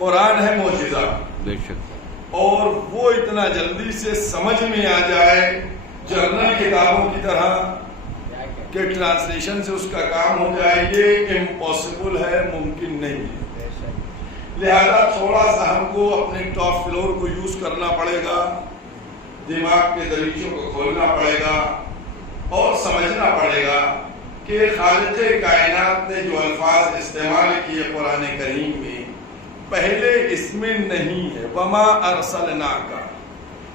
قرآن ہے معجزہ، بے شک، اور وہ اتنا جلدی سے سمجھ میں آ جائے جرنل کتابوں کی طرح کہ ٹرانسلیشن سے اس کا کام ہو جائے، یہ امپاسبل ہے، ممکن نہیں ہے۔ لہذا تھوڑا سا ہم کو اپنے ٹاپ فلور کو یوز کرنا پڑے گا، دماغ کے دریچوں کو کھولنا پڑے گا اور سمجھنا پڑے گا کہ خالق کائنات نے جو الفاظ استعمال کیے قرآن کریم میں، پہلے اس میں نہیں ہے۔ وما ارسلناک،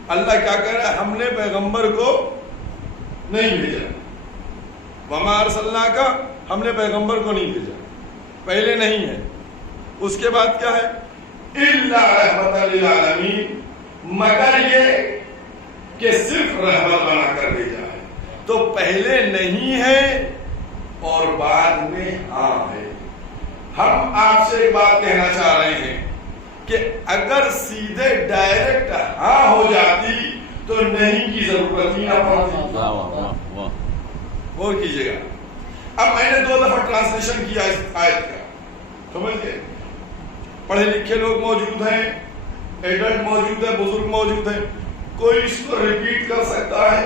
اللہ کیا کہہ رہا ہے؟ ہم نے پیغمبر کو نہیں بھیجا۔ وما ارسلناک، ہم نے پیغمبر کو نہیں بھیجا، پہلے نہیں ہے۔ اس کے بعد کیا ہے؟ الا رحمت للعالمین، مگر یہ کہ صرف رحمت بنا کر بھیجا ہے۔ تو پہلے نہیں ہے اور بعد میں ہاں ہے۔ ہم آپ سے ایک بات کہنا چاہ رہے ہیں کہ اگر سیدھے ڈائریکٹ ہاں ہو جاتی تو نہیں کی ضرورت ہی نہ پڑتی۔ وہ کیجیے گا۔ اب میں نے 2 دفعہ ٹرانسلیشن کیا اس آیت کا، سمجھ گئے؟ پڑھے لکھے لوگ موجود ہیں، ایڈلٹ موجود ہے، بزرگ موجود ہیں، کوئی اس کو ریپیٹ کر سکتا ہے؟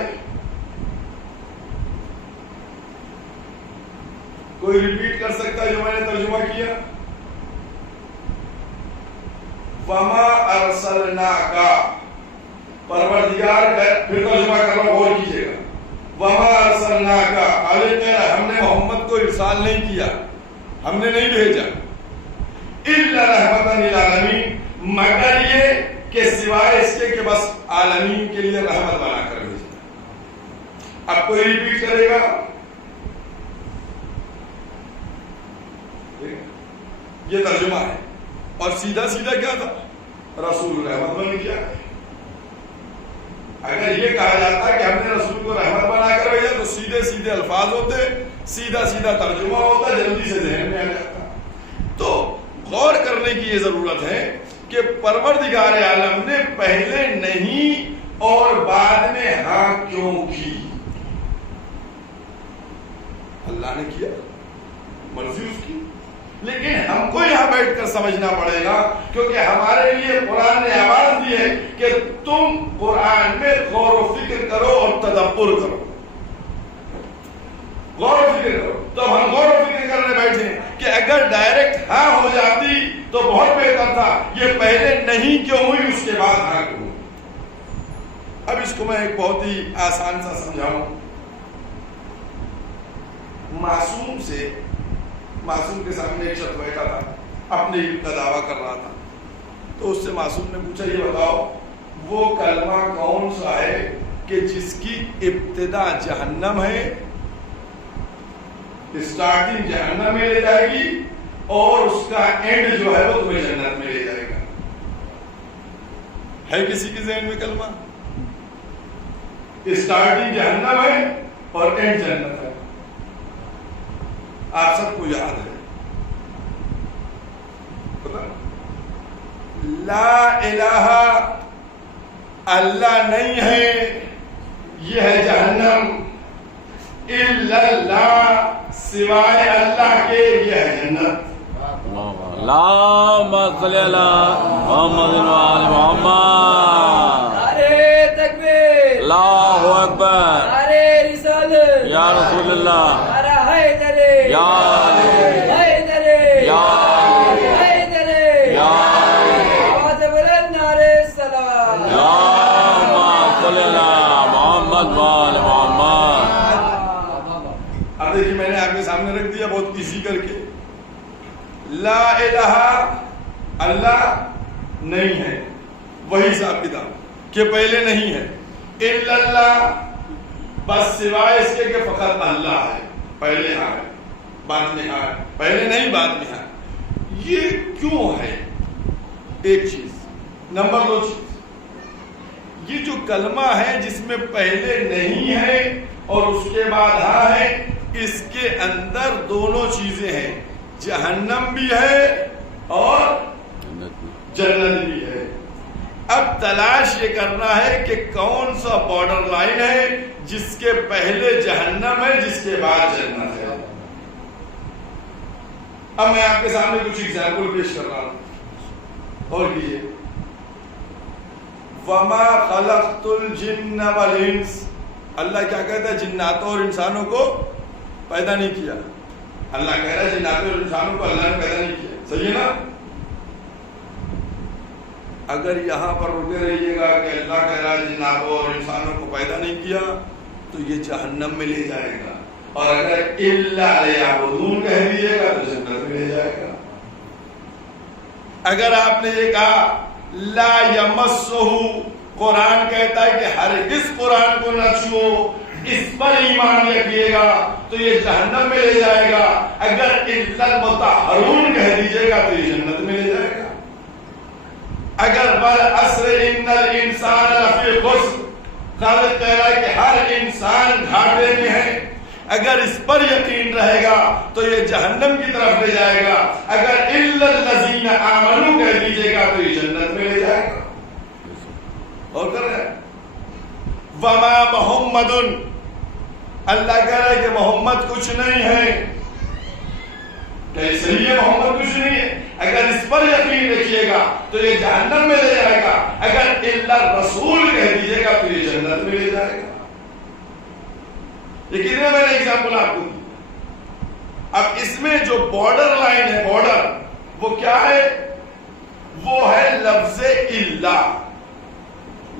کوئی ریپیٹ کر سکتا ہے جو میں نے ترجمہ کیا؟ وما ارسلناک، پروردگار کا پھر ترجمہ کر رہا ہوں، غور کیجیے گا۔ وما ارسلناک، خالق کہہ رہا ہے ہم نے محمد کو ارسال نہیں کیا، ہم نے نہیں بھیجا، الا رحمت للعالمین، مگر یہ کہ سوائے اس کے کہ بس عالمین کے لیے رحمت بنا کر بھیجا۔ اب کوئی ریپیٹ کرے گا؟ یہ ترجمہ ہے، اور سیدھا سیدھا کیا تھا؟ رسول رحمت بن گیا۔ اگر یہ کہا جاتا کہ ہم نے رسول کو رحمت بنا کر بھیجا تو سیدھے سیدھے الفاظ ہوتے، سیدھا سیدھا ترجمہ ہوتا، جلدی سے ذہن میں آ جاتا۔ تو غور کرنے کی یہ ضرورت ہے کہ پروردگار عالم نے پہلے نہیں اور بعد میں ہاں کیوں کی؟ اللہ نے کیا، مرضی اس کی، لیکن ہم کو یہاں بیٹھ کر سمجھنا پڑے گا، کیونکہ ہمارے لیے قرآن نے آواز دی ہے کہ تم قرآن میں غور و فکر کرو اور تدبر کرو، غور و فکر کرو۔ تو ہم غور و فکر کرنے بیٹھے ہیں کہ اگر ڈائریکٹ ہاں ہو جاتی تو بہت بہتر تھا، یہ پہلے نہیں کیوں ہوئی، اس کے بعد ہاں کیوں ہوئی؟ اب اس کو میں ایک بہت ہی آسان سا سمجھاؤں۔ معصوم کے سامنے ایک شخص بیٹھا تھا، اپنے علم کا دعویٰ کر رہا تھا، تو اس سے معصوم نے پوچھا یہ بتاؤ وہ کلمہ کون سا ہے کہ جس کی ابتدا جہنم ہے، اسٹارٹنگ جہنم میں لے جائے گی اور اس کا اینڈ جو ہے وہ تمہیں جنت میں لے جائے گا؟ ہے کسی کے ذہن میں کلمہ؟ اسٹارٹنگ جہنم ہے اور اینڈ جنت ہے، آپ سب کو یاد ہے، لا الہ، اللہ نہیں ہے، یہ ہے جہنم، الا اللہ، سوائے اللہ کے یہ ہے جنت۔ اللہم صلی اللہ محمد وآل محمد۔ نعرہ تکبیر، اللہ اکبر، نعرہ رسالت، یا رسول اللہ، نعرہ حیدری، یا علی، حیدری، یا علی، حیدری، یا علی، آواز بلند نعرہ صلوات، اللہم صلی اللہ محمد وآل محمد۔ اب دیکھیے میں نے آپ کے سامنے رکھ دیا بہت ایزی کر کے، لا الہ، اللہ نہیں ہے، وہی صاحب کتاب کہ پہلے نہیں ہے، الا اللہ، بس سوائے اس کے کہ فقط اللہ ہے، پہلے ہاں ہے بعد میں ہاں ہے، پہلے نہیں بعد میں ہاں۔ یہ کیوں ہے؟ ایک چیز، نمبر 2 چیز، یہ جو کلمہ ہے جس میں پہلے نہیں ہے اور اس کے بعد ہاں ہے، اس کے اندر دونوں چیزیں ہیں، جہنم بھی ہے اور جنت بھی ہے۔ اب تلاش یہ کرنا ہے کہ کون سا بارڈر لائن ہے جس کے پہلے جہنم ہے جس کے بعد جنت ہے۔ اب میں آپ کے سامنے کچھ ایگزامپل پیش کر رہا ہوں۔ اور کیجیے وما خلقت الجن والانس. اللہ کیا کہتا ہے؟ جناتوں اور انسانوں کو پیدا نہیں کیا. اللہ کہہ رہا ہے جناتوں اور انسانوں کو اللہ نے پیدا نہیں کیا. صحیح ہے نا؟ اگر یہاں پر رکے رہیے گا کہ اللہ کہہ رہا ہے جناتوں اور انسانوں کو پیدا نہیں کیا تو یہ جہنم میں لے جائے گا. اور اگر الا لیعبدون کہہ دیجیے گا تو جنت میں لے جائے گا. اگر آپ نے یہ کہا لا یمسہ، قرآن کہتا ہے کہ ہرگز قرآن کو نہ چھو، اس پر ایمان رکھیے گا تو یہ جہنم میں لے جائے گا. اگر الا المطہرون کہہ دیجیے گا تو یہ جنت میں لے جائے گا. اگر والعصر ان الانسان لفی خسر، خالق کہہ رہا ہے کہ ہر انسان گھاٹے میں ہے، اگر اس پر یقین رہے گا تو یہ جہنم کی طرف لے جائے گا. اگر الا الذین آمنوا کہہ دیجیے گا تو یہ جنت میں لے جائے گا. اور کر رہے ہیں وما محمد، اللہ کہہ رہا ہے کہ محمد کچھ نہیں ہے. کیسے یہ محمد کچھ نہیں ہے؟ اگر اس پر یقین رکھیے گا تو یہ جہنم میں لے جائے گا. اگر الا رسول کہہ دیجیے گا تو یہ جنت میں لے جائے گا. یہ کتنے میں نے ایگزامپل آپ کو دی. اب اس میں جو بارڈر لائن ہے، بارڈر وہ کیا ہے؟ وہ ہے لفظ الا.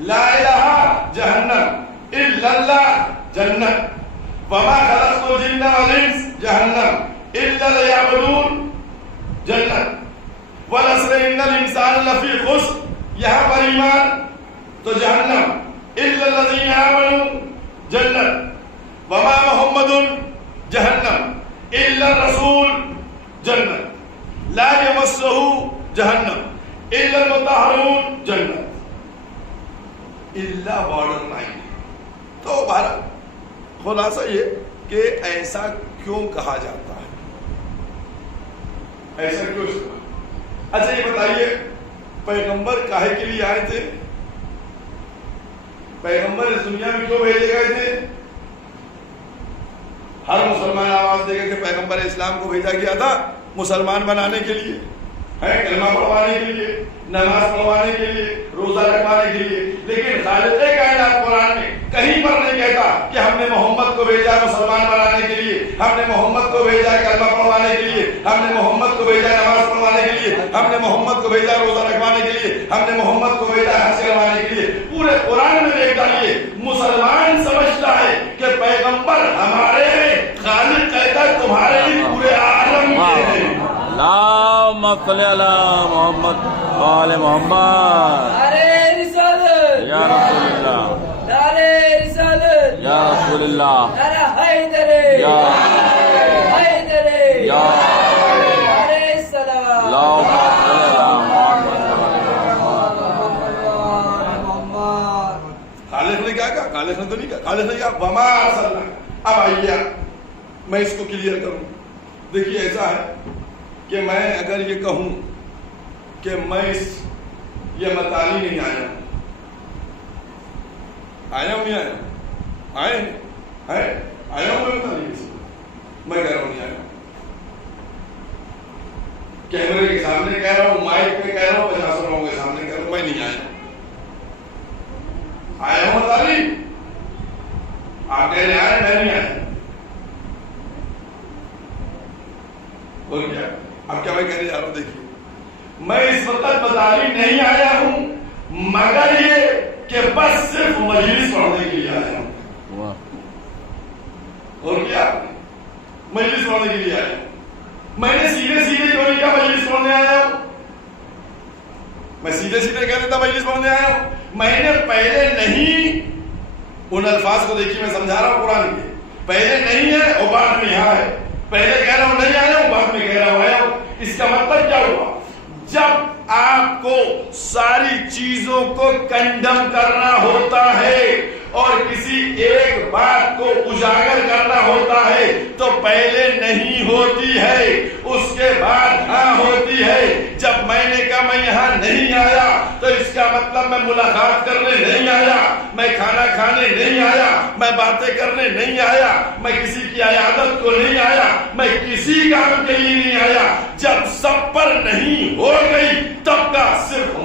لا الہ جہنم، الا اللہ جنت. وما خلقت الجن والانس جہنم، الا لیعبدون جنت. والعصر ان الانسان لفی خسر، یہاں پر ایمان تو جہنم. الا الذین آمنوا جنت. وما محمد جہنم الا الرسول جنت. لا یمسہ جہنم الا المطہرون جنت. الا بارڈر لائن. تو بہرحال خلاصہ یہ کہ ایسا کیوں کہا جاتا ہے؟ ایسا کیوں؟ اچھا یہ بتائیے پیغمبر کاہے کے لیے آئے تھے؟ پیغمبر اس دنیا میں کیوں بھیجے گئے تھے؟ ہر مسلمان آواز دے گا کہ پیغمبر اسلام کو بھیجا گیا تھا مسلمان بنانے کے لیے، ہے کلمہ پڑھوانے کے لیے، نماز پڑھوانے کے لیے، روزہ رکھوانے کے لیے. لیکن خالق کائنات قرآن میں کہیں پر نہیں کہتا کہ ہم نے محمد کو بھیجا مسلمان بنانے کے لیے، ہم نے محمد کو بھیجا کلمہ پڑھوانے کے لیے، ہم نے محمد کو بھیجا نماز پڑھوانے کے لیے، ہم نے محمد کو بھیجا روزہ رکھوانے کے لیے، ہم نے محمد کو بھیجا حج کروانے کے لیے. پورے قرآن میں دیکھ ڈالیے مسلمان سمجھتا ہے کہ پیغمبر ہمارے ہیں، خالق کہتا ہے تمہارے ہی پورے عالم کے ہیں. اللہم صلی علی محمد وآل محمد. نعرے رسالت، یا رسول اللہ، نعرے رسالت، یا رسول اللہ، نعرہ حیدرے، یا حیدرے، یا نعرے السلام. اللہم صلی علی محمد. خالق نے کیا کہا؟ خالق نے تو نہیں کہا. خالق نے کہا وما ارسلنا. اب آئیے میں اس کو کلیئر کروں. دیکھیے ایسا ہے کہ میں اگر یہ کہوں کہ میں یہ مطالعہ نہیں آیا ہوں، آیا ہوں نہیں آیا ہوں؟ آئے ہیں؟ آیا ہوں میں مطالعہ سے؟ میں کہہ رہا ہوں نہیں آیا ہوں. کیمرے کے سامنے کہہ رہا ہوں، مائک پہ کہہ رہا ہوں، 50 لوگوں کے سامنے کہہ رہا ہوں میں نہیں آیا ہوں. آیا ہوں مطالعہ؟ آپ کہہ رہے آئے، میں نہیں آیا. اور کیا اب کیا میں کہنے جا رہا ہوں؟ دیکھیے میں اس وقت مطالعہ نہیں آیا ہوں مگر یہ کہ بس صرف مجلس پڑھنے کے لیے آیا ہوں. اور کیا مجلس پڑھنے کے لیے آیا ہوں. میں نے سیدھے سیدھے کیوں نہیں کہا مجلس پڑھنے آیا ہوں؟ میں سیدھے سیدھے کہہ دیتا مجلس پڑھنے آیا ہوں. میں نے پہلے نہیں، ان الفاظ کو دیکھیے میں سمجھا رہا ہوں قرآن کے. پہلے نہیں ہے اور بعد میں یہاں ہے. پہلے کہہ رہا ہوں نہیں آیا ہوں، بعد میں کہہ رہا ہوں آیا ہوں. اس کا مطلب کیا ہوا؟ جب آپ کو ساری چیزوں کو کنڈم کرنا ہوتا ہے اور کسی ایک بات کو اجاگر کرنا ہوتا ہے تو پہلے نہیں ہوتی ہے، اس کے بعد ہاں ہوتی ہے. جب میں نے کہا میں یہاں نہیں آیا تو اس کا مطلب میں ملاقات کرنے نہیں آیا، میں کھانا کھانے نہیں آیا، میں باتیں کرنے نہیں آیا، میں کسی کی عیادت کو نہیں آیا، میں کسی کام کے لیے نہیں آیا. جب سب پر نہیں ہو گئی تب کا صرف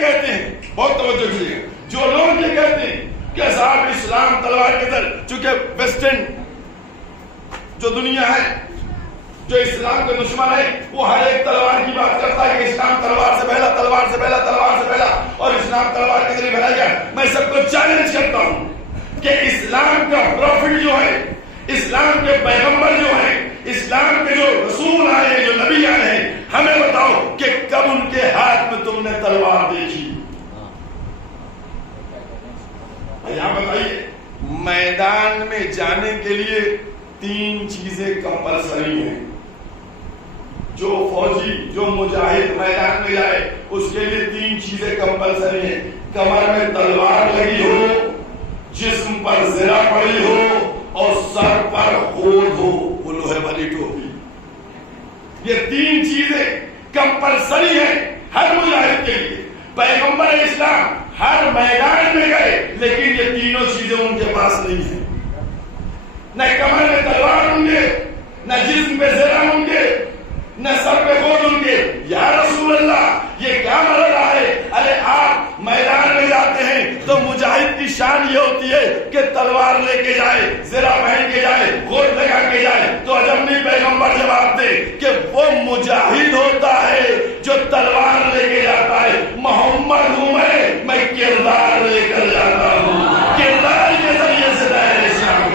کہتے ہیں، بہت توجہ کیجیے، جو لوگ یہ کہتے ہیں کہ صاحب اسلام تلوار کے در، چونکہ ویسٹرن جو دنیا ہے جو اسلام کے دشمن ہے وہ ہر ایک تلوار کی بات کرتا ہے کہ اسلام تلوار سے پہلا، تلوار سے پہلا، تلوار سے پہلا، اور اسلام تلوار کے ذریعے پھیلایا گیا۔ میں سب کو چیلنج کرتا ہوں کہ اسلام کا پروفٹ جو ہے، اسلام کے پیغمبر جو ہیں، اسلام کے جو رسول آئے ہیں، جو نبی آئے ہیں، ہمیں بتاؤ کہ کب ان کے ہاتھ میں تم نے تلوار دیکھی؟ یہاں بتائیے، میدان میں جانے کے لیے 3 چیزیں کمپلسری ہیں۔ جو فوجی، جو مجاہد میدان میں جائے اس کے لیے 3 چیزیں کمپلسری ہیں۔ کمر میں تلوار لگی ہو، جسم پر زرہ پڑی ہو، اور سر پر خود ہو، وہ لوہے والی ٹوپی۔ یہ 3 چیزیں کمپلسری ہیں ہر مجاہد کے لیے۔ پیغمبر اسلام ہر میدان میں گئے لیکن یہ تینوں چیزیں ان کے پاس نہیں ہیں۔ نہ کمر میں تلوار ہوں گے، نہ جسم پہ زرہ ہوں گے، نہ سر پہ خود ہوں گے۔ یا رسول اللہ یہ کیا مطلب ہے؟ ارے آپ میدان میں جاتے ہیں تو مجاہد کی شان یہ ہوتی ہے کہ تلوار لے کے جائے، زرہ پہن کے جائے، خود لگا کے جائے۔ تو اجمی پیغمبر جواب دے کہ وہ مجاہد ہوتا ہے جو تلوار لے کے جاتا ہے۔ محمد ہوں میں کردار لے کر جاتا ہوں، کردار کے ذریعے سے دائرے اسلام کو۔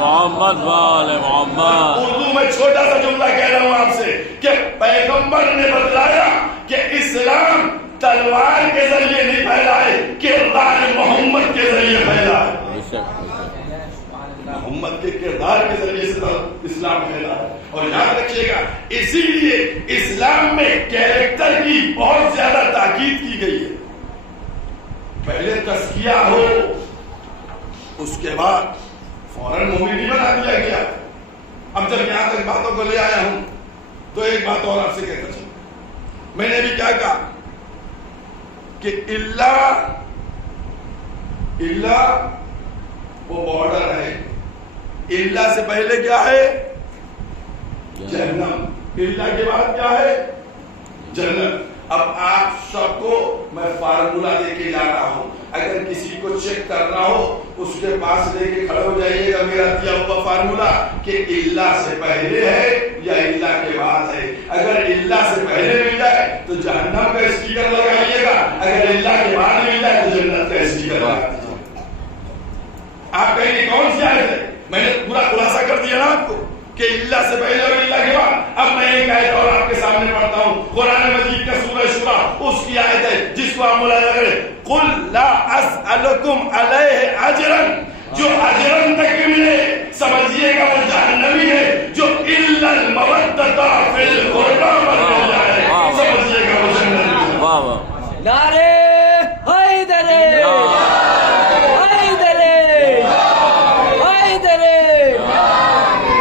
محمد وآل محمد۔ اردو میں چھوٹا سا جملہ کہہ رہا ہوں آپ سے کہ پیغمبر نے بتلایا کہ اسلام تلوار کے ذریعے نہیں پھیلا ہے، کردار محمد کے ذریعے پھیلا ہے۔ محمد کے کردار کے ذریعے سے اسلام پھیلا ہے۔ اور یاد رکھیے گا، اسی لیے اسلام میں کیریکٹر کی بہت زیادہ تاکید کی گئی ہے۔ پہلے تزکیہ ہو، اس کے بعد فوراً مومن بنا دیا گیا۔ اب جب یہاں تک باتوں کو لے آیا ہوں تو ایک بات اور آپ سے کہتا چلوں۔ میں نے بھی کیا کہا کہ اللہ وہ بارڈر ہے، اللہ سے پہلے کیا ہے؟ جہنم، اللہ کے بعد کیا ہے؟ جنت۔ اب آپ سب کو میں فارمولا دے کے جا رہا ہوں، اگر کسی کو چیک کرنا ہو اس کے پاس لے کے کھڑے ہو جائیے گا میرا دیا ہوا فارمولا کہ اللہ سے پہلے ہے یا اللہ کے بعد ہے۔ اگر اللہ سے پہلے مل جائے تو جہنم کا اسٹیکر لگائیے گا، اگر اللہ کے بعد مل جائے تو جنت کا اسٹیکر لگا دیجیے۔ آپ کہیں گے کون سی آیت ہے؟ میں نے پورا خلاصہ کر دیا نا آپ کو کہ اللہ سے پہلے اور اللہ کے بعد۔ اب میں ایک آیت اور آپ کے سامنے پڑھتا ہوں، قرآن مجید کا سورہ شورى، اس کی آیت ہے جس کو آپ ملاحظہ کریں، قُلْ لَا أَسْأَلُكُمْ عَلَيْهِ أَجْرًا، جو اجرن تک ملے سمجھیے گا وہ جہنمی ہے، جو إِلَّا الْمَوَدَّةَ فِي الْقُرْبَى پر مل جائے سمجھیے گا وہ جنت۔ واہ واہ، نعرے حیدر، حیدر، حیدر،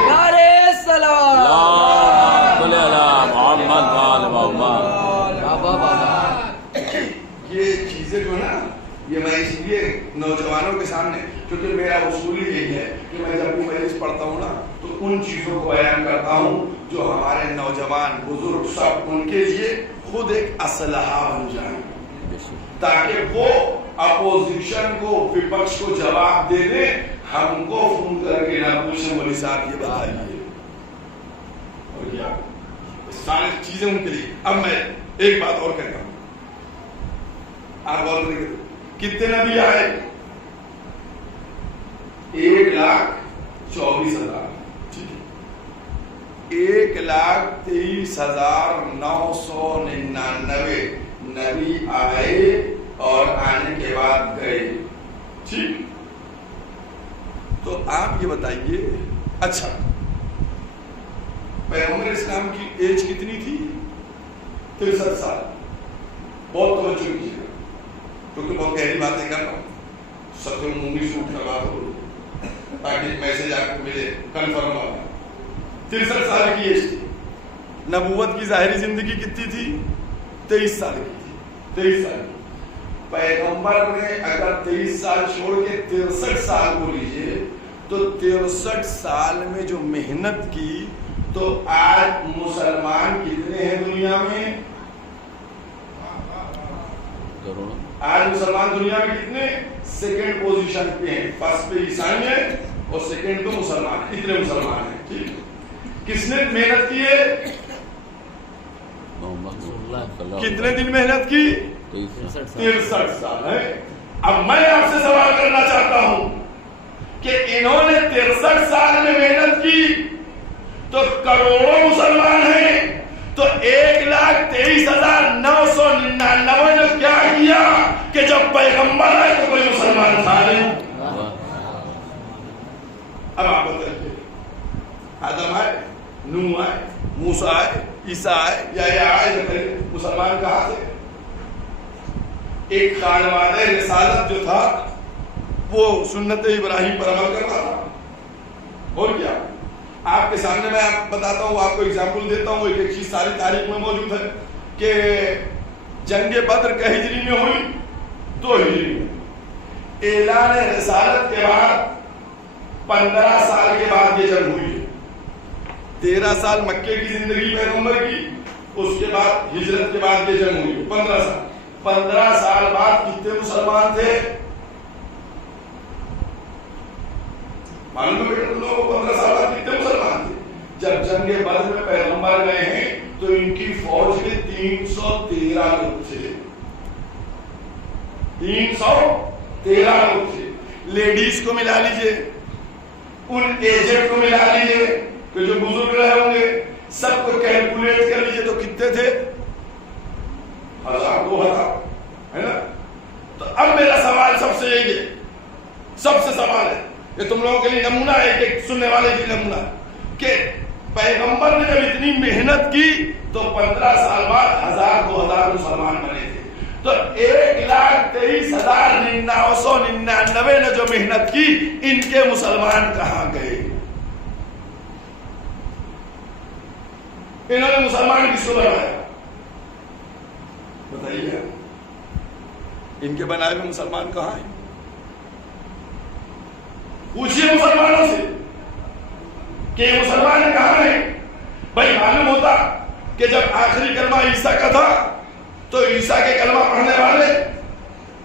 نعرے السلام۔ محمد وآل محمد۔ یہ چیزیں جو نا، یہ میں اس لیے نوجوانوں کے سامنے، کیونکہ میرا اصول ہی یہی ہے کہ میں جب بھی مجلس پڑھتا ہوں نا تو ان چیزوں کو بیان کرتا ہوں جو ہمارے نوجوان بزرگ سب ان کے لیے خود ایک اسلحہ بن جائیں، تاکہ وہ اپوزیشن کو، وپکش کو جواب دے دیں، ہم کو فون کر کے نہ پوچھیں مولوی صاحب یہ بتائیے اور کیا ساری چیزیں ان کے لیے۔ اب میں ایک بات اور کہتا ہوں، آپ غور کریں، کتنے نبی آئے؟ 1,24,000، ٹھیک ہے، 1,23,999 نبی آئے اور آنے کے بعد گئے، ٹھیک۔ تو آپ یہ بتائیے، اچھا پیغمبر اسلام کی ایج کتنی تھی؟ 63 سال۔ بہت توجہ کیجیے گا کیونکہ بہت گہری باتیں کر رہا ہوں، سب سے عمومی سوٹ کا بات ہو تاکہ میسج آپ کو ملے کنفرم ہو۔ 63 سال کی ایج تھی۔ نبوت کی ظاہری زندگی کتنی تھی؟ 23 سال کی تھی، 23 سال کی۔ پیغمبر نے اگر 23 سال چھوڑ کے 63 سال کو لیجئے تو 63 سال میں جو محنت کی، تو آج مسلمان کتنے ہیں دنیا میں؟ آج مسلمان دنیا میں کتنے؟ سیکنڈ پوزیشن پہ ہیں، فرسٹ پہ عیسائی ہیں اور سیکنڈ تو مسلمان، اتنے مسلمان ہیں. ٹھیک، کس نے محنت کی ہے؟ کتنے دن محنت کی؟ 63 سال ہے. اب میں آپ سے سوال کرنا چاہتا ہوں کہ انہوں نے 63 سال میں محنت کی تو کروڑوں مسلمان ہیں، تو 1,23,999 نے کیا کیا کہ جب پیغمبر آئے تو کوئی مسلمان تھا نہیں. اب آپ بتائیے، آدم آئے، نوح آئے، موسیٰ آئے، عیسیٰ آئے، یا آئے، مسلمان کہاں تھے؟ ایک خانوادہ رسالت جو تھا وہ سنت ابراہیم پر عمل کر رہا تھا. اور کیا آپ کے سامنے میں آپ بتاتا ہوں، آپ کو ایگزامپل دیتا ہوں. ایک چیز ساری تاریخ میں موجود ہے کہ جنگ بدر کا ہجری میں ہوئی، 2 ہجری میں. اعلان رسالت کے بعد 15 سال کے بعد یہ جنگ ہوئی. 13 سال مکے کی زندگی پیغمبر کی، اس کے بعد ہجرت کے بعد یہ جنگ ہوئی. 15 سال بعد کتنے مسلمان تھے معلوم ہے؟ تم لوگوں کو 15 سال بعد کتنے مسلمان تھے؟ جب جنگ بدر میں پیغمبر گئے ہیں تو ان کی فوج میں 313 لوگ تھے. 313 لوگ تھے. لیڈیز کو ملا لیجئے، ان ایجنٹ کو ملا لیجئے کہ جو بزرگ رہے ہوں گے، سب کو کیلکولیٹ کر لیجئے تو کتنے تھے؟ 1000 2000 ہے نا. تو اب میرا سوال سب سے یہی ہے، سب سے سوال ہے، یہ تم لوگوں کے لیے نمونہ ہے، کہ سننے والے کے لیے نمونہ کہ پیغمبر نے جب اتنی محنت کی تو 15 سال بعد 1000-2000 مسلمان بنے تھے. تو 1,23,999 نے جو محنت کی، ان کے مسلمان کہاں گئے؟ انہوں نے مسلمان کس کو بنایا؟ بتائیے، ان کے بنائے ہوئے مسلمان کہاں ہیں؟ پوچھئے مسلمانوں سے کہ یہ مسلمان کہاں ہیں. بھائی معلوم ہوتا کہ جب آخری کلمہ عیسیٰ کا تھا تو عیسیٰ کے کلمہ پڑھنے والے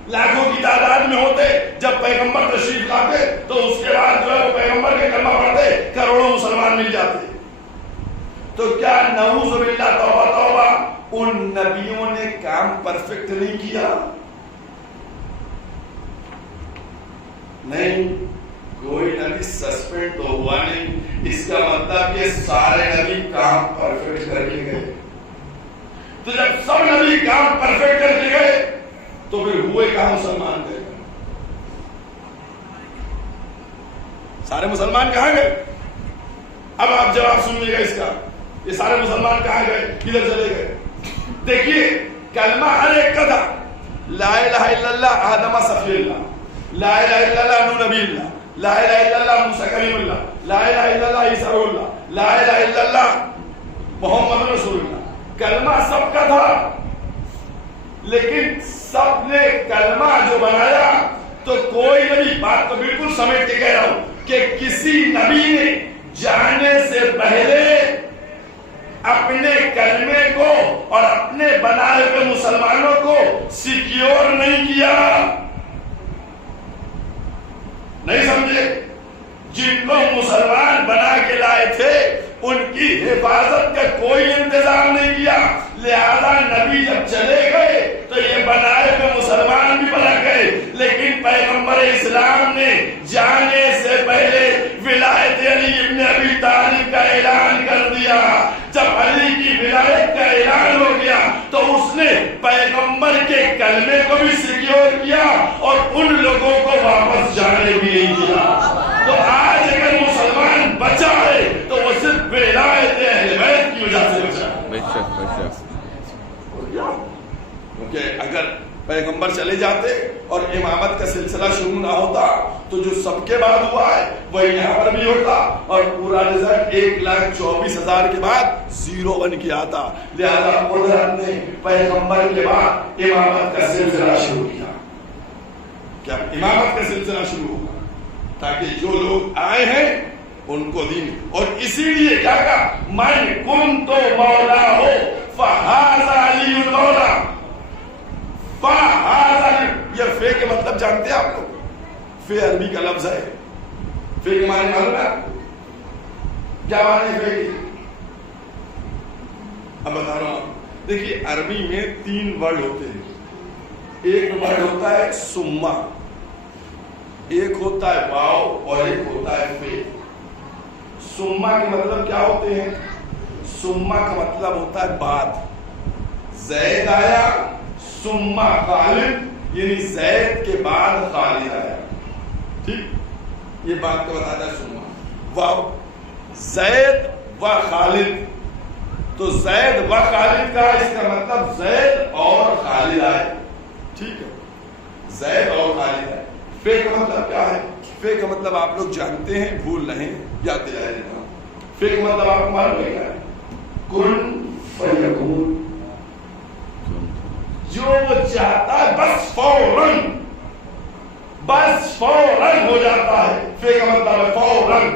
لاکھوں کی تعداد میں ہوتے. جب پیغمبر تشریف لاتے تو اس کے بعد جو ہے وہ پیغمبر کے کلمہ پڑھتے، کروڑوں مسلمان مل جاتے. تو کیا نعوذ باللہ، توبہ توبہ، ان نبیوں نے کام پرفیکٹ نہیں کیا؟ نہیں، کوئی نبی سسپینڈ تو ہوا نہیں. اس کا مطلب کہ سارے نبی کام پرفیکٹ کر کے گئے. تو جب سب نبی کام پرفیکٹ کر کے گئے تو پھر ہوئے کہاں مسلمان گئے؟ سارے مسلمان کہاں گئے؟ اب آپ جواب سنیے گا اس کا. یہ سارے مسلمان کہاں گئے؟ کدھر چلے گئے؟ دیکھیے، کلمہ ہر ایک کا تھا. لا الہ الا اللہ آدم صفی اللہ، لا الہ الا اللہ نوح نبی اللہ، لا الہ الا اللہ موسیٰ کلیم اللہ، لا الہ الا اللہ عیسیٰ روح اللہ، لا الہ الا اللہ محمد رسول اللہ. کلمہ سب کا تھا، لیکن سب نے کلمہ جو بنایا تو کوئی نبی، بات تو بالکل سمیٹ کے کہہ رہا ہوں کہ کسی نبی نے جانے سے پہلے اپنے کلمے کو اور اپنے بنائے ہوئے مسلمانوں کو سیکیور نہیں کیا. نہیں سمجھے؟ جن کو مسلمان بنا کے لائے تھے ان کی حفاظت کا کوئی انتظام نہیں کیا. لہذا نبی جب چلے گئے تو یہ بنائے ہوئے مسلمان بھی بنا گئے. لیکن پیغمبر اسلام نے جانے سے پہلے ولایت علی ابن ابی طالب کا اعلان کر دیا. جب علی کی ولایت کا اعلان ہو گیا تو اس نے پیغمبر کے کلمے کو بھی سیکیور کیا اور ان لوگوں کو واپس جانے بھی نہیں دیا. تو آج اگر مسلمان بچا ہے تو وہ صرف ولایت اہل بیت کی وجہ سے بچا. کیونکہ اگر پیغمبر چلے جاتے اور امامت کا سلسلہ شروع نہ ہوتا تو جو سب کے بعد ہوا ہے وہ یہاں پر بھی ہوتا اور پورا رزلٹ 1,24,000 کے بعد 0 بن کے آتا. لہذا قدرت نے پیغمبر کے بعد امامت کا سلسلہ شروع کیا. کیا امامت کا سلسلہ شروع ہوگا؟ تاکہ جو لوگ آئے ہیں ان کو دین. اور اسی لیے کیا کہا من کنت مولا ہو فہذا علی المولا. فہذا یہ فے کے مطلب جانتے ہیں آپ لوگ؟ فے عربی کا لفظ ہے. فے کے معنی معلوم ہے آپ کو؟ کیا معنی فے کی؟ اب بتا رہا ہوں. دیکھیے عربی میں 3 ورڈ ہوتے ہیں. ایک ورڈ ہوتا ہے سما, ایک ہوتا ہے واو اور ایک ہوتا ہے فے. سما کے مطلب کیا ہوتے ہیں؟ سما کا مطلب ہوتا ہے بعد. زید آیا سما خالد, یعنی زید کے بعد خالد آیا. ٹھیک, یہ بات کو بتاتا ہے سما. واو زید و خالد, تو زید و خالد کا اس کا مطلب زید اور خالد آئے. ٹھیک ہے, زید اور خالد آئے. فے کا مطلب کیا ہے؟ فے کا مطلب آپ لوگ جانتے ہیں, بھول رہے ہیں, یاد دلائے دیتا ہوں. فے کا مطلب آپ کو معلوم ہے کیا ہے؟ کن فیکون. جو وہ چاہتا ہے بس فوراً, بس فوراً ہو جاتا ہے. فے کا مطلب ہے فوراً.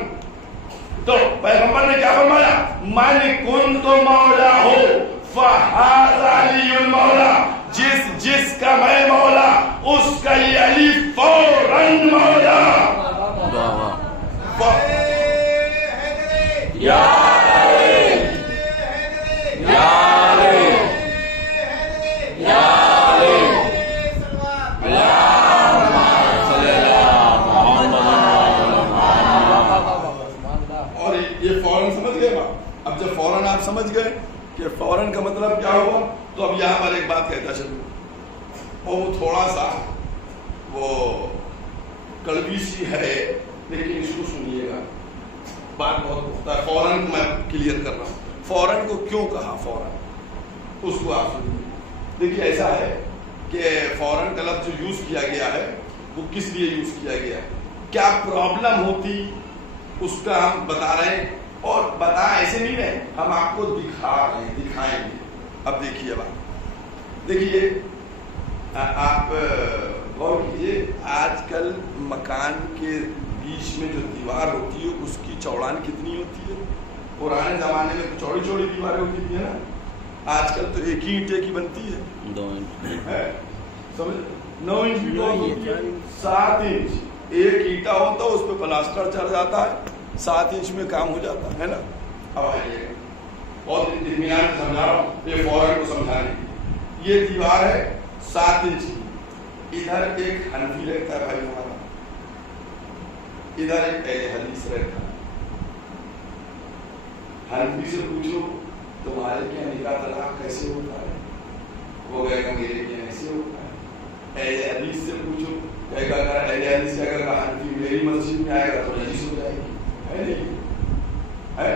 تو پیغمبر نے کیا فرمایا؟ من کنت مولا ہو فہذا علی المولا. جس کا میں مولا اس کا یہ علی فوراً مولا. یا اور یہ فوراً سمجھ گئے بات. اب جب فوراً آپ سمجھ گئے کہ فوراً کا مطلب کیا ہوگا, تو اب یہاں پر ایک بات کہتا چلوں, اور وہ تھوڑا سا وہ کڑوی سی ہے, لیکن اس کو سنیے گا, بات بہت پختہ ہے. فوراً میں کلیئر کر رہا ہوں. فوراً کو کیوں کہا فوراً, اس کو آپ سنیے. دیکھیے ایسا ہے کہ فوراً کا لفظ جو یوز کیا گیا ہے وہ کس لیے یوز کیا گیا ہے, کیا پرابلم ہوتی اس کا ہم بتا رہے ہیں. اور بتا ایسے نہیں رہے, ہم آپ کو دکھا رہے ہیں, دکھائیں گے. اب دیکھیے بات, دیکھیے آپ غور کیجیے, آج کل مکان کے بیچ میں جو دیوار ہوتی ہے اس کی چوڑان کتنی ہوتی ہے؟ پرانے زمانے میں چوڑی چوڑی دیواریں ہوتی تھی نا, آج کل تو ایک ہی اینٹے کی بنتی ہے. 2 انچ سمجھ, 9 انچ بھی بہت ہوتی ہے, 7 انچ ایک اینٹا ہوتا ہے, اس پہ پلاسٹر چڑھ جاتا ہے, 7 انچ میں کام ہو جاتا ہے نا. اب آئیے بہت اطمینان سے سمجھا رہا ہوں, یہ فوراً کو سمجھانے. یہ دیوار ہے 7 انچ کی, ادھر ایک حنفی رہتا ہے بھائی ہمارا, ادھر ایک اہل حدیث رہتا ہے. حنفی سے پوچھو تمہارے کیا نکاح طلاق کیسے ہوتا ہے, وہ کہے گا میرے کیا ایسے ہوتا ہے. اہل حدیث سے پوچھو, کہے گا اگر اہل حدیث سے اگر حنفی میری مسجد میں آئے گا تو نجس ہو جائے گی, ہے نہیں ہے.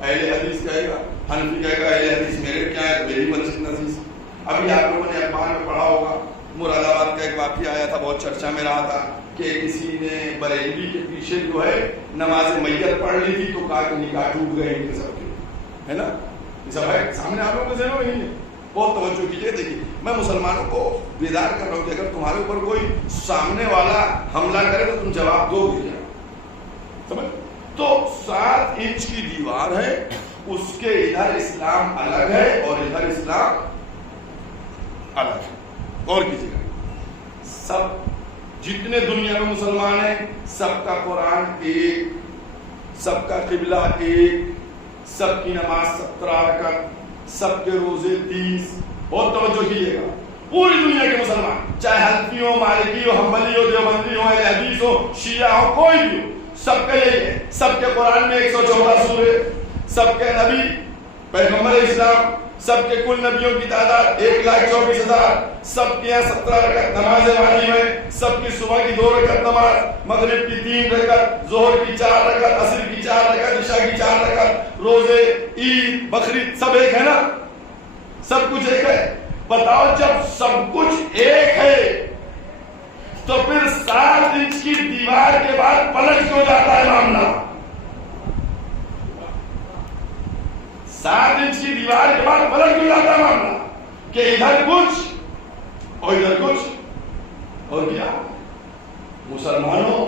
اہل حدیث کہے گا, حنفی کہے گا اہل حدیث میرے کیا ہے, میری مسجد نجس. ابھی آپ لوگوں نے اخبار میں پڑھا ہوگا, مراد آباد کا ایک واقعہ آیا تھا, بہت چرچا میں رہا تھا, کہ کسی نے بریلوی کے پیچھے جو ہے نماز میت پڑھ لی تھی, تو کہا کہ نکاح ٹوٹ گئے ان کے سب کے, ہے نا. یہ سب ہے سامنے آپ لوگوں کے ذہنوں میں نہیں ہے. بہت توجہ کیجیے. دیکھیے میں مسلمانوں کو بیدار کر رہا ہوں کہ اگر تمہارے اوپر کوئی سامنے والا حملہ کرے تو تم جواب دو گے کیا, سمجھ. تو 7 انچ کی دیوار ہے, اس کے ادھر اسلام الگ ہے اور ادھر اسلام الگ ہے. غور کیجیے گا, سب جتنے دنیا میں مسلمان ہیں سب کا قرآن ایک, سب کا قبلہ ایک, سب کی نماز 17 رکعت, سب کے روزے 30. بہت توجہ کیجیے گا, پوری دنیا کے مسلمان چاہے حنفی ہو, مالکی ہو, حنبلی ہو, دیوبندی ہو, اہل حدیث ہو, شیعہ ہو, کوئی بھی ہو, سب کا یہی ہے. سب کے قرآن میں 114 سورے, سب کے نبی پیغمبر اسلام, سب کے کل نبیوں کی تعداد 1,24,000, سب کے یہاں 17 رکعت نماز واجب ہے, سب کی صبح کی 2 رکعت نماز, مغرب کی 3 رکعت, ظہر کی 4 رکعت, عصر کی 4 رکعت, عشاء کی 4 رکعت, روزے, عید, بقرعید سب ایک ہے نا, سب کچھ ایک ہے. بتاؤ جب سب کچھ ایک ہے تو پھر 7 انچ کی دیوار کے بعد پلٹ کیوں جاتا ہے معاملہ؟ 7 انچ کی دیوار کے بعد پلٹ کیوں جاتا ہے معاملہ کہ ادھر کچھ اور ادھر کچھ. اور کیا مسلمانوں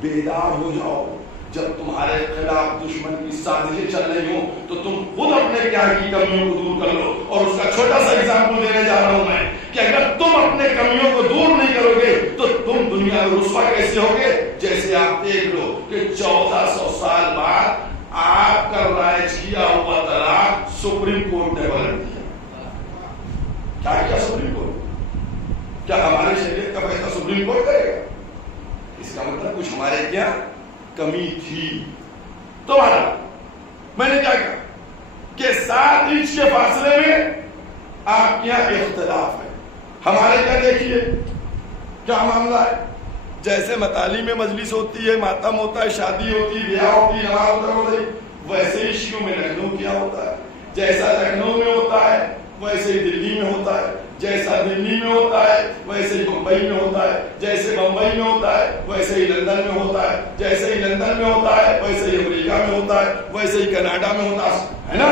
بیدار ہو جاؤ. جب تمہارے خلاف دشمن کی سازشیں چل رہی ہوں تو تم خود اپنے پیار کی کمیوں کو دور کر لو. اور اس کا چھوٹا سا ایگزامپل دینے جا رہا ہوں میں کہ اگر تم اپنے کمیوں کو دور نہیں کرو گے تو تم دنیا میں رسوا کیسے ہوگے. جیسے آپ دیکھ لو کہ 1400 سال بعد آپ کا رائج کیا ہوا طلاق سپریم کورٹ نے بدل دیا. کیا سپریم کورٹ؟ کیا ہمارے شریعت کا فیصلہ سپریم کورٹ کرے گا؟ اس کا مطلب کچھ ہمارے کیا کمی تھی. تو میں نے کیا کہا کہ 7 انچ کے فاصلے میں آپ کیا اختلاف ہے. ہمارے کیا دیکھیے کیا معاملہ ہے. جیسے مطالعے میں مجلس ہوتی ہے, ماتم ہوتا ہے, شادی ہوتی ہے, بیاہ ہوتی ہے, نماز ہوتا ہے, ویسے ہی شیعوں میں لکھنؤ کیا ہوتا ہے. جیسا لکھنؤ میں ہوتا ہے ویسے ہی دلی میں ہوتا ہے. جیسا دلی میں ہوتا ہے ویسے ہی بمبئی میں ہوتا ہے. جیسے بمبئی میں ہوتا ہے ویسے ہی لندن میں ہوتا ہے. جیسے ہی لندن میں ہوتا ہے ویسے ہی امریکہ میں ہوتا ہے. ویسے ہی کینیڈا میں ہوتا ہے نا.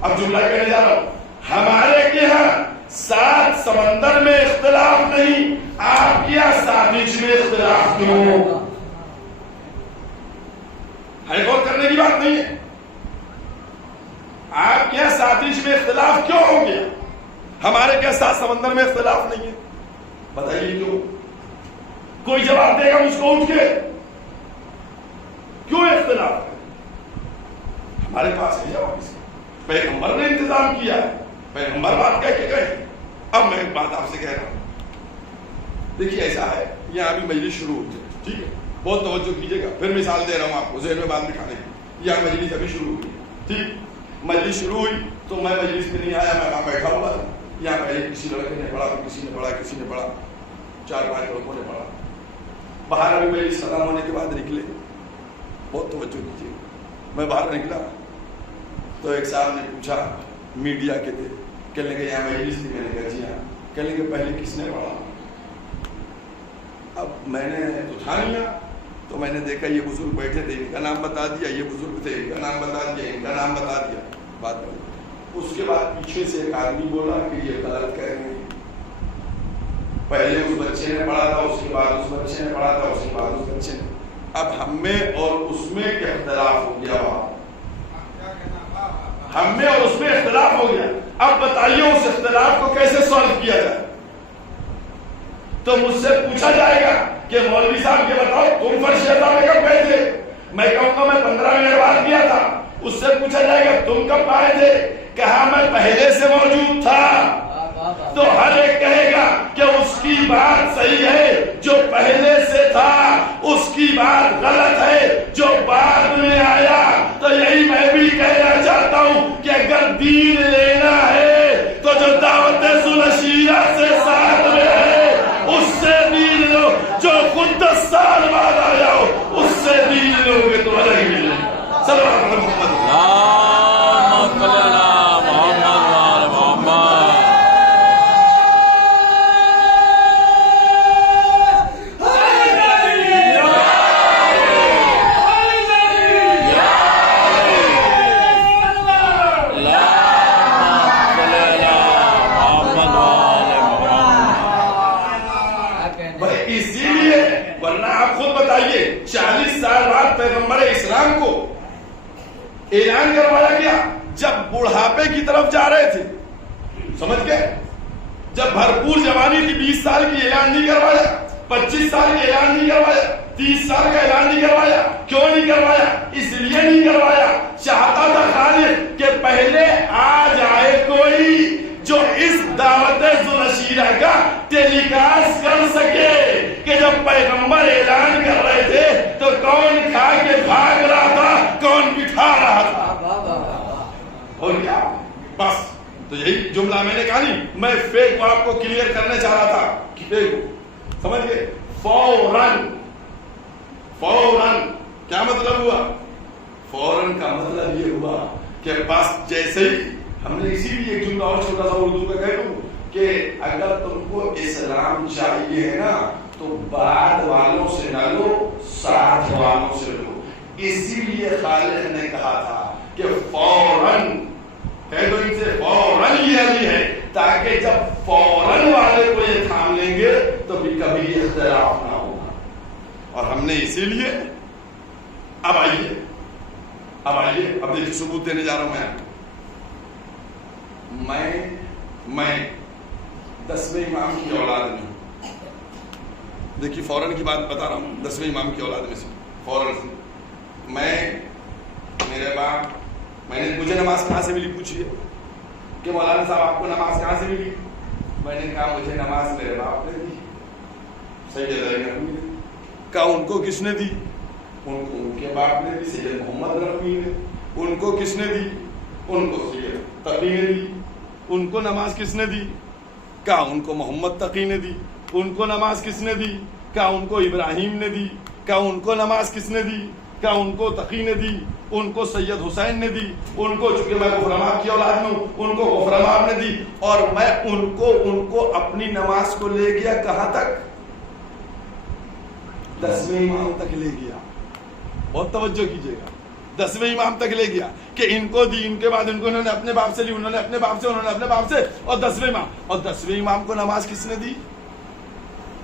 اب جملہ کہنے جا رہا ہوں, ہمارے کے یہاں 7 سمندر میں اختلاف نہیں, آپ کیا 7 انچ میں اختلاف کیوں؟ ہائی غور کرنے کی بات نہیں ہے. آپ کیا 7 انچ میں اختلاف کیوں ہو گیا؟ ہمارے کیا 7 سمندر میں اختلاف نہیں ہے؟ بتائیے کیوں؟ کوئی جواب دے گا مجھ کو اٹھ کے؟ کیوں اختلاف ہے؟ ہمارے پاس ہے جواب. اس کا پیغمبر نے انتظام کیا ہے, پیغمبر بات کہہ کے گئے. اب میں ایک بات آپ سے کہہ رہا ہوں, دیکھیے ایسا ہے, یہاں بھی مجلس شروع ہوتی ہے, ٹھیک ہے, بہت توجہ کیجیے گا, پھر مثال دے رہا ہوں آپ کو ذہن میں بات بٹھانے کی. یہاں مجلس ابھی شروع ہوئی, ٹھیک, مجلس شروع ہوئی تو میں مجلس میں نہیں آیا, میں وہاں بیٹھا ہوا تھا. یہاں پہلے کسی لڑکے نے پڑھا, کسی نے پڑھا, کسی نے پڑھا, 4-5 لوگوں نے پڑھا. باہر ابھی مجلس ختم ہونے کے بعد نکلے, بہت توجہ کیجیے. میں باہر نکلا تو ایک صاحب نے پوچھا, میڈیا کے تھے, کہنے لگے یہاں مجلس تھی. میں نے کہا جی ہاں. کہنے لگے پہلے کس نے پڑھا؟ اب میں نے تو تھا نہیں, تو میں نے دیکھا یہ بزرگ بیٹھے تھے, ان کا نام بتا دیا, یہ بزرگ تھے, ان کا نام بتا دیا, ان کا نام بتا دیا. بات بات اس کے بعد پیچھے سے ایک آدمی بولا کہ یہ غلط کہہ رہے ہیں, پہلے اس بچے نے پڑھا تھا, اس کے بعد اس بچے نے پڑھا تھا, اس کے بعد اس بچے نے. اب ہم میں اور اس میں کیا اختلاف ہو گیا؟ ہم میں اور اس میں اختلاف ہو گیا. اب بتائیے اس اختلاف کو کیسے سالو کیا جائے؟ تو مجھ سے پوچھا جائے گا کہ مولوی صاحب یہ بتاؤ تم فرش اعظم میں کب گئے تھے؟ میں کہوں گا میں 15 منٹ بعد کیا تھا. اس سے پوچھا جائے گا تم کب آئے تھے؟ کہا میں پہلے سے موجود تھا. تو ہر ایک کہے گا کہ اس کی بات صحیح ہے, جو پہلے سے تھا اس کی بات غلط ہے جو بعد میں آیا. تو یہی میں بھی کہنا چاہتا ہوں کہ اگر دین لینا ہے تو جو دعوت ذوالشیرہ سے ساتھ میں ہے اس سے دین لو, جو خود 10 سال بعد آیا ہو اس سے دین لو گے تو الگ ہی ملے. صلوات محمد. اسی لیے ورنہ آپ خود بتائیے 40 سال بعد پیغمبر اسلام کو اعلان کروایا گیا جب بڑھاپے کی طرف جا رہے تھے, سمجھ گئے, جب بھرپور جوانی کی 20 سال کی اعلان نہیں کروایا, 25 سال کی اعلان نہیں کروایا, 30 سال کا اعلان نہیں کروایا. کیوں نہیں کروایا؟ اس لیے نہیں کروایا, چاہتا تھا خالق کہ پہلے آ جائے کوئی جو اس دعوت ذوالشیرہ کا ٹیلی کاسٹ کر سکے کہ جب پیغمبر اعلان کر رہے تھے تو کون کھا کے بھاگ رہا تھا, کون بٹھا رہا تھا. اور کیا بس تو یہی جملہ میں نے کہا نہیں, میں فیک کو آپ کو کلیئر کرنا چاہ رہا تھا کہ فیک سمجھ گئے. فوراً کیا مطلب ہوا؟ فوراً کا مطلب یہ ہوا کہ بس جیسے ہی ہم نے اسی لیے ایک جملہ اور چھوٹا سا اردو کا کہہ دوں کہ اگر تم کو اسلام چاہیے ہے نا تو بعد والوں سے نہ لو, ساتھ والوں سے لو. اسی لیے خالق نے کہا تھا کہ فوراً کہہ دو ان سے, فوراً یہ علی ہے, تاکہ جب فوراً والے کو یہ تھام لیں گے تو بھی کبھی اختلاف نہ ہوگا. اور ہم نے اسی لیے اب آئیے اب دیکھیے ثبوت دینے جا رہا ہوں میں 10ویں امام کی اولاد میں ہوں. دیکھیے فوراً کی بات بتا رہا ہوں. 10ویں امام کی اولاد میں سے فوراً سے میرے باپ مجھے نماز کہاں سے ملی پوچھیے کہ مولانا صاحب آپ کو نماز کہاں سے ملی. میں نے کہا مجھے نماز میرے باپ نے دی. سید کہا ان کو کس نے دی. ان کے باپ نے دی سید محمد رفیع نے. ان کو کس نے دی. ان کو سید تقی نے دی. ان کو نماز کس نے دی. کہا ان کو محمد تقی نے دی. ان کو نماز کس نے دی. کہا ان کو ابراہیم نے دی. کہا ان کو نماز کس نے دی. کہا ان کو تقی نے دی. ان کو سید حسین نے دی. ان کو چونکہ میں غفر ماب کی اولاد میں ہوں ان کو غفر ماب نے دی. اور میں ان کو اپنی نماز کو لے گیا کہاں تک. 10ویں امام تک لے گیا. بہت توجہ کیجیے گا. 10ویں امام تک لے گیا کہ ان کو دی. ان کے بعد ان کو انہوں نے اپنے باپ سے لی. انہوں نے اپنے باپ سے. انہوں نے اپنے باپ سے. اور 10ویں امام. اور 10ویں امام کو نماز کس نے دی.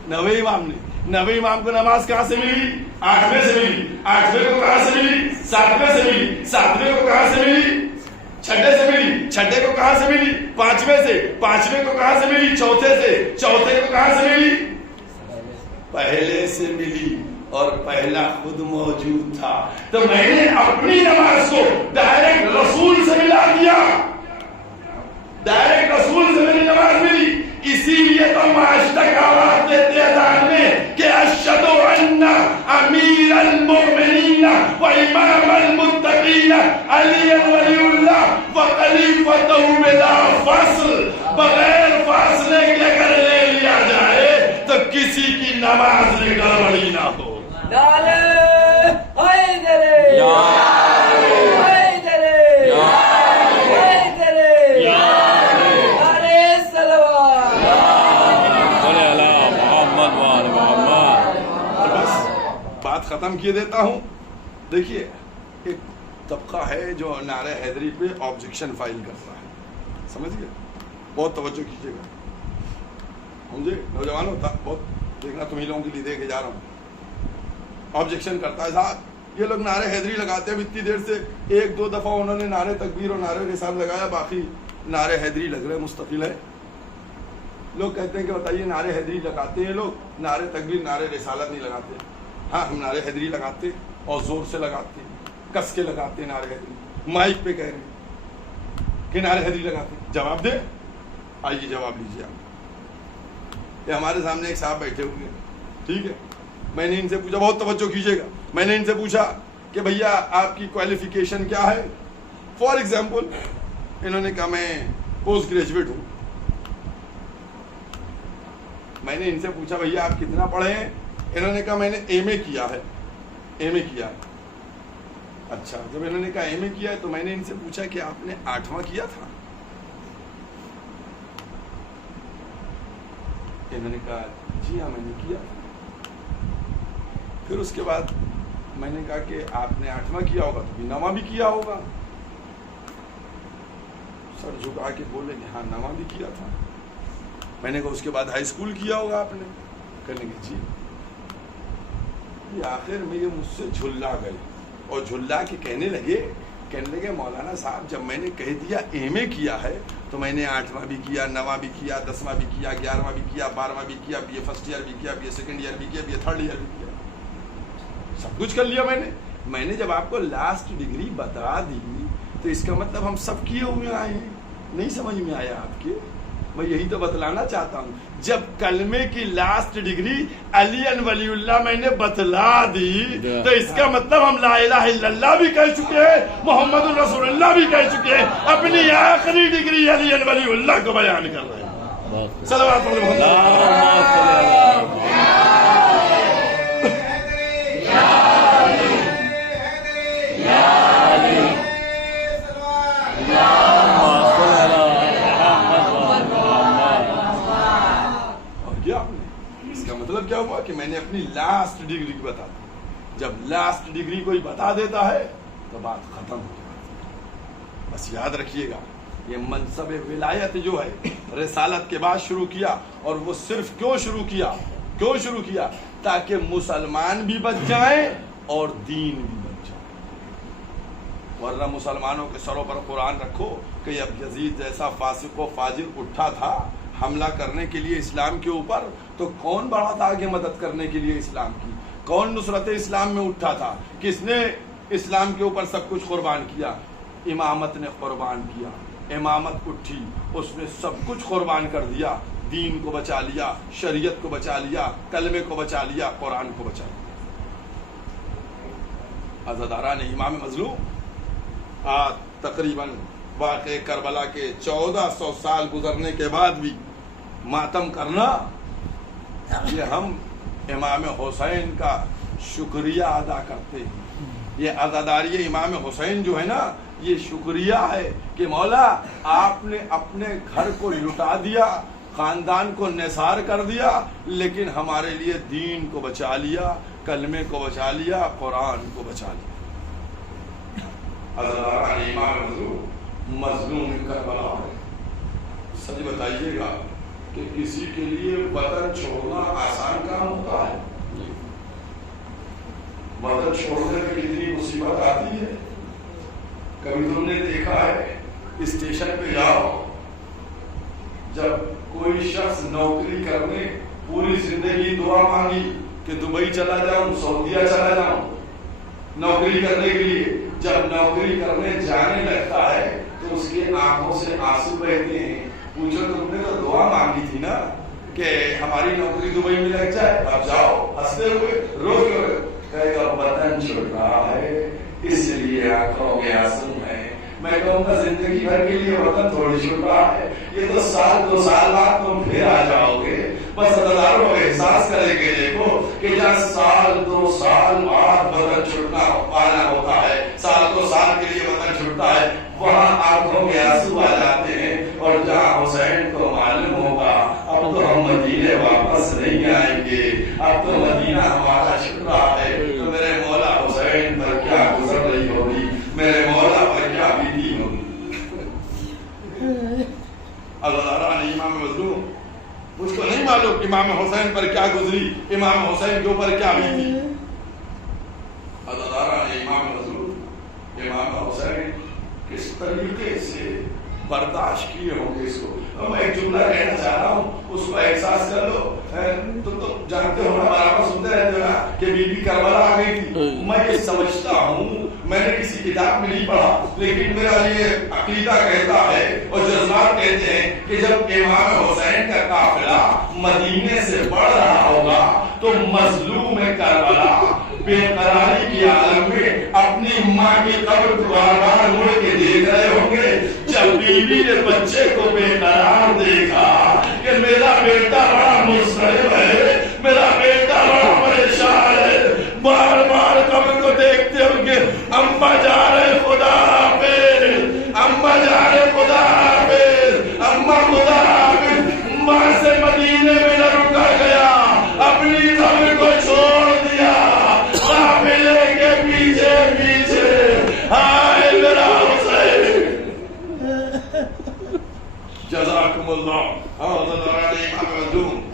9ویں امام نے. 9ویں امام کو نماز کہاں سے ملی. 8ویں سے ملی. 8ویں کو کہاں سے ملی. 7ویں سے ملی. 7ویں کو کہاں سے ملی. 6 سے ملی. 6 کو کہاں سے ملی. 5ویں سے. 5ویں کو کہاں سے ملی. 4 سے. 4 کو کہاں سے ملی. پہلے سے ملی. اور پہلا خود موجود تھا. تو میں نے اپنی نماز کو ڈائریکٹ رسول سے ملا دیا. ڈائریکٹ رسول سے میری نماز ملی. اسی لیے تو معاش تک آواز دیتے اذان میں کہ اشہد ان امیر المؤمنین و امام المتقین علی ولی اللہ و خلیفتہ بلا فصل. بغیر فاصلے کے اگر لے لیا جائے تو کسی کی نماز میں گڑبڑی نہ ہو. ختم کیے دیتا ہوں. دیکھیے ایک طبقہ ہے جو نعرہ حیدری پہ آبجیکشن فائل کرتا ہے. سمجھ گئے. بہت توجہ کیجیے گا. مجھے نوجوانوں بہت دیکھنا تمہیں لوگوں کے لیے دے کے جا رہا ہوں. آبجیکشن کرتا ہے صاحب یہ لوگ نعرہ حیدری لگاتے ہیں. اتنی دیر سے 1-2 دفعہ انہوں نے نعرہ تکبیر اور نعرہ رسالت لگایا. باقی نعرہ حیدری لگ رہے مستقل ہے. لوگ کہتے ہیں کہ بتائیے نعرہ حیدری لگاتے ہیں لوگ, نعرہ تکبیر نعرہ رسالت نہیں لگاتے. ہاں ہم نعرہ حیدری لگاتے اور زور سے لگاتے, کس کے لگاتے نعرہ حیدری. مائک پہ کہہ رہے ہیں کہ نعرہ حیدری لگاتے. جواب دے. آئیے جواب لیجیے آپ. یہ ہمارے سامنے ایک صاحب بیٹھے ہوئے ہیں. ٹھیک ہے. میں نے ان سے پوچھا, بہت توجہ کیجیے گا, میں نے ان سے پوچھا کہ بھیا آپ کی کوالیفیکیشن کیا ہے. فار ایگزامپل انہوں نے کہا میں پوسٹ گریجویٹ ہوں. میں نے ان سے پوچھا بھیا آپ کتنا پڑھے ہیں. انہوں نے کہا میں نے ایم اے کیا ہے. ایم اے کیا. اچھا, جب انہوں نے کہا ایم اے کیا ہے تو میں نے ان سے پوچھا کہ آپ نے 8واں کیا تھا. انہوں نے کہا جی ہاں میں نے کیا. پھر اس کے بعد میں نے کہا کہ آپ نے 8واں کیا ہوگا تو 9واں بھی کیا ہوگا. سر جھکا کے بولے کہ ہاں 9واں بھی کیا تھا. میں نے کہا اس کے بعد ہائی اسکول کیا ہوگا آپ نے. کہنے کے جی. آخر میں یہ مجھ سے جھلا گئے اور جھلا کے کہنے لگے مولانا صاحب جب میں نے کہہ دیا ایم اے کیا ہے تو میں نے 8واں بھی کیا, 9واں بھی کیا, 10واں بھی کیا, 11واں بھی کیا, 12واں بھی کیا, بی اے فرسٹ ایئر بھی کیا, بی اے سیکنڈ ایئر بھی کیا, بی اے تھرڈ ایئر بھی کیا, سب کچھ کر لیا میں نے جب آپ کو لاسٹ ڈگری بتا دی تو اس کا مطلب ہم سب کیے ہوئے آئے ہیں. نہیں سمجھ میں آیا آپ کے. میں یہی تو بتلانا چاہتا ہوں. جب کلمے کی لاسٹ ڈگری علی ولی اللہ میں نے بتلا دی تو اس کا مطلب ہم لا الہ الا اللہ بھی کہہ چکے ہیں, محمد رسول اللہ بھی کہہ چکے ہیں, اپنی آخری ڈگری علی ولی اللہ کو بیان کر رہے ہیں. صلوات اللہ. مطلب کیا ہوا کہ میں نے اپنی لاسٹ ڈگری کو بتا دی. جب لاسٹ ڈگری کوئی بتا دیتا ہے تو بات ختم ہو جاتی ہے. بس یاد رکھیے گا یہ منصب ولایت جو ہے رسالت کے بعد شروع کیا. اور وہ صرف کیوں شروع کیا تاکہ مسلمان بھی بچ جائیں اور دین بھی بچ جائے. ورنہ مسلمانوں کے سروں پر قرآن رکھو کہ اب یزید جیسا فاسق و فاجر اٹھا تھا حملہ کرنے کے لیے اسلام کے اوپر, تو کون بڑا تھا آگے مدد کرنے کے لیے اسلام کی؟ کون نصرت اسلام میں اٹھا تھا؟ کس نے اسلام کے اوپر سب کچھ قربان کیا؟ امامت نے قربان کیا. امامت اٹھی, اس نے سب کچھ قربان کر دیا, دین کو بچا لیا, شریعت کو بچا لیا, کلمے کو بچا لیا, قرآن کو بچا لیا. عزاداران امام مظلوم آج تقریباً واقع کربلا کے 1400 سال گزرنے کے بعد بھی ماتم کرنا, یہ ہم امام حسین کا شکریہ ادا کرتے ہیں. یہ عزاداری امام حسین جو ہے نا, یہ شکریہ ہے کہ مولا آپ نے اپنے گھر کو لٹا دیا, خاندان کو نثار کر دیا, لیکن ہمارے لیے دین کو بچا لیا, کلمے کو بچا لیا, قرآن کو بچا لیا. عزاداران امام مظلوم کربلا ہے. سچ بتائیے گا کہ کسی کے لیے وطن چھوڑنا آسان کام ہوتا ہے؟ وطن چھوڑنے میں کتنی مصیبت آتی ہے. کبھی تم نے دیکھا ہے اسٹیشن پہ جاؤ, جب کوئی شخص نوکری کرنے پوری زندگی دعا مانگی کہ دبئی چلا جاؤں, سعودیہ چلا جاؤں نوکری کرنے کے لیے, جب نوکری کرنے جانے لگتا ہے تو اس کے آنکھوں سے آنسو بہتے ہیں. پوچھو تم نے تو دعا مانگی تھی نا کہ ہماری نوکری دبئی میں لگ جائے, اب جاؤ ہنستے ہوئے رو کے کہے گا وطن چھوٹ رہا ہے اس لیے آنکھوں میں آنسو ہے. میں کہوں گا زندگی بھر کے لیے وطن تھوڑی چھوٹ رہا ہے, یہ تو سال 2 سال بعد تم پھر آ جاؤ گے. بس ہزاروں کو احساس کریں گے دیکھو کہ جہاں سال 2 سال بعد وطن چھوٹنا پانا ہوتا ہے, سال 2 سال کے لیے وطن چھوٹتا ہے, وہاں آنکھوں میں آنسو آ جاتے ہیں. اور جہاں حسین کو معلوم ہوگا اب تو ہم مدینے واپس نہیں آئیں گے, اب تو مدینہ ہمارا شکرہ ہے, تو میرے مولا حسین پر کیا گزر رہی ہوگی, میرے مولا پر کیا بیتی ہوگی. عزاداران امام مظلوم, مجھ کو نہیں معلوم امام حسین پر کیا گزری, امام حسین کے اوپر کیا بیتی. عزاداران امام مظلوم, امام حسین کس طریقے سے برداشت کیے ہوں گے اس کو. میں ایک جملہ کہنا چاہ رہا ہوں, اس کو احساس کر لو. تو جانتے ہو نا, برابر سنتے رہتے ہو نا کہ بی بی کربلا آ گئی تھی. میں یہ سمجھتا ہوں, میں نے کسی کتاب میں نہیں پڑھا, لیکن میرا یہ عقیدہ کہتا ہے اور جذبات کہتے ہیں کہ جب امام حسین کا قافلہ مدینے سے بڑھ رہا ہوگا تو مظلوم کربلا بے قراری کی عالم میں اپنی ماں کی قبر کو بار بار مڑ کے دیکھ رہے ہوں گے. جب بیوی نے بچے کو بے قرار دیکھا کہ میرا بیٹا بڑا مضطرب ہے, میرا بیٹا بڑا پریشان ہے, بار بار قبر کو دیکھتے ہوں گے, اماں جا رہے خدا حافظ, اماں جا رہے خدا حافظ, اماں خدا حافظ. ماں سے مدینے میں نہ رکا گیا, اپنی قبر کو چھوڑ دیا, قافلے کے پیچھے پیچھے. ہائے میرا حسین, جزاکم اللہ.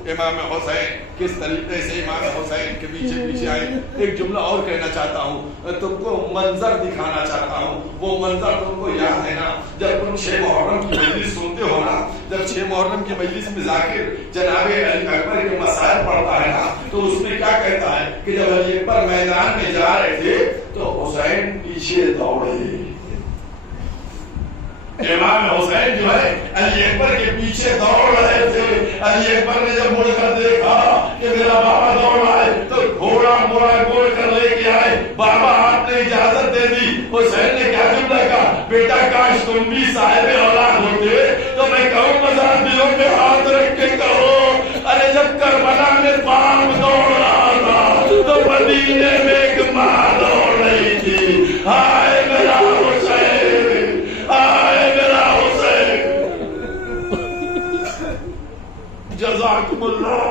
امام حسین کس طریقے سے امام حسین کے پیچھے پیچھے آئے. ایک جملہ اور کہنا چاہتا ہوں, تم کو منظر دکھانا چاہتا ہوں. وہ منظر تم کو یاد ہے نا, جب تم 6 محرم کی مجلس سنتے ہو نا, جب 6 محرم کی مجلس میں ذاکر جناب علی اکبر کے مسائل پڑھتا ہے نا, تو اس میں کیا کہتا ہے کہ جب علی اکبر میدان میں جا رہے تھے تو حسین پیچھے دوڑے. امام حسین جو ہے علی اکبر کے پیچھے دوڑ رہے تھے. علی اکبر نے جب مڑ کر دیکھا کہ میرا بابا دوڑ رہا ہے تو گھوڑا موڑا گول کر لے کے آئے. بابا آپ نے اجازت دے دی. حسین نے کیا جملہ کہا, بیٹا کاش تم بھی صاحب اولاد ہوتے تو میں کہوں گا ذرا دلوں پہ ہاتھ رکھ کے کہو, ارے جب کربلا میں باپ دوڑ رہا تھا تو مدینے میں ایک ماں دوڑ رہی تھی. ہائے میرا حسین, ہائے میرا حسین. جزاکم اللہ.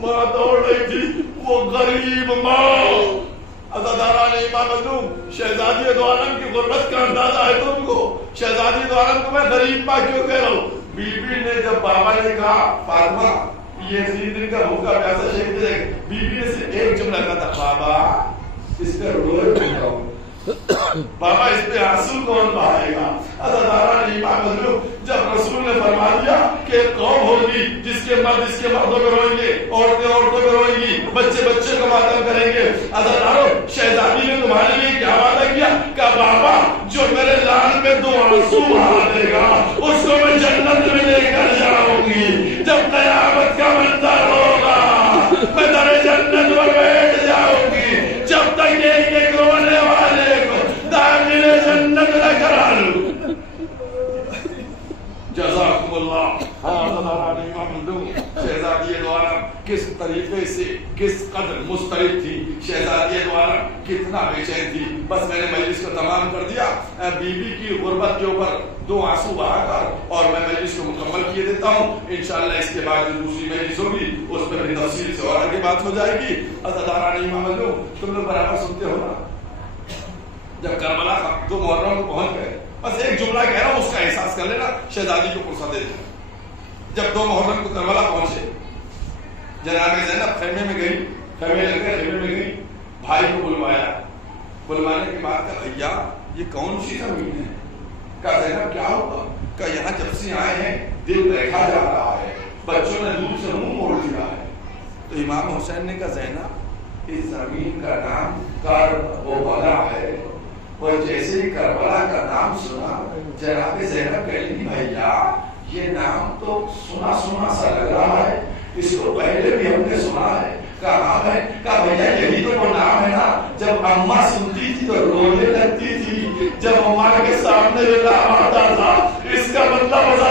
ماں دوڑ رہی تھی, وہ غریب ماں. عزاداران امام مظلوم, شہزادی دو عالم کی غربت کا اندازہ ہے تم کو. شہزادی دو عالم کو میں غریب ماں کیوں کہہ رہا ہوں. بی بی نے جب بابا نے کہا فاطمہ یہ 3 دن کا بھوکا پیاسا شہید ہے. بیوی نے صرف ایک جملہ کہا تھا, بابا اس پہ روئے کون, بابا اس پہ آنسو کون بہائے گا. عزاداران ایمان حضور, جب رسول نے فرما دیا کہ قوم ہوگی جس کے مرد اس کے مردوں پہ روئیں گے, عورتیں عورتوں پہ روئیں گی, بچے بچے کو ماتم کریں گے. عزاداروں, شہزادی نے تمہارے لیے کیا وعدہ کیا, کہ بابا جو میرے لال میں 2 آنسو بہا دے گا اس کو میں جنت میں لے کر جاؤں گی. جب قیامت کا منظر ہوگا میں در جنت پر بیٹھ جاؤں گی, جب تک ایک ایک رونے والے کو داخل جنت نہ کرا لوں. جزاکم اللہ. شہزادی دو عالم کس طریقے سے, کس قدر مسترب تھی شہزادی دو عالم, کتنا بے چین تھی. بس میں نے مجلس کو تمام کر دیا. بیوی کی غربت کے اوپر 2 آنسو بہا کر اور میں مجلس کو مکمل کیے دیتا ہوں. انشاءاللہ اس کے بعد جو دوسری مجلس ہوگی اس پر بھی تفصیل سے اور آگے بات ہو جائے گی. عزاداران ایمان حضور, تم لوگ برابر سنتے ہو نا, جب کربلا 2 محرم کو پہنچ گئے, بس ایک جملہ کہہ رہا ہوں, اس کا احساس کر لینا, شہزادی کو فرصت دے دینا. جب 2 محرم کو کربلا پہنچے, جناب زینب خیمے میں گئی, خیمے لگ گئے, خیمے میں گئی, بھائی کو بلوایا. بلوانے کے بعد کہا بھیا یہ کون سی زمین ہے. کہا زینب کیا ہوا. کہا یہاں جب سے آئے ہیں دل بیٹھا جا رہا ہے, بچوں نے دودھ سے منہ موڑ دیا ہے. تو امام حسین نے کہا زینب اس زمین کا نام کربلا ہے. وہ جیسے ہی کربلا کا نام سنا, جناب زینب کہی بھیا یہ نام تو سنا سنا سا لگ رہا ہے, اس کو پہلے بھی ہم نے سنا ہے. کہا ہے, کہا بھیا یہی تو وہ نام ہے نا جب اماں سنتی تھی تو رونے لگتی تھی, جب اماں کے سامنے نام آتا تھا. اس کا مطلب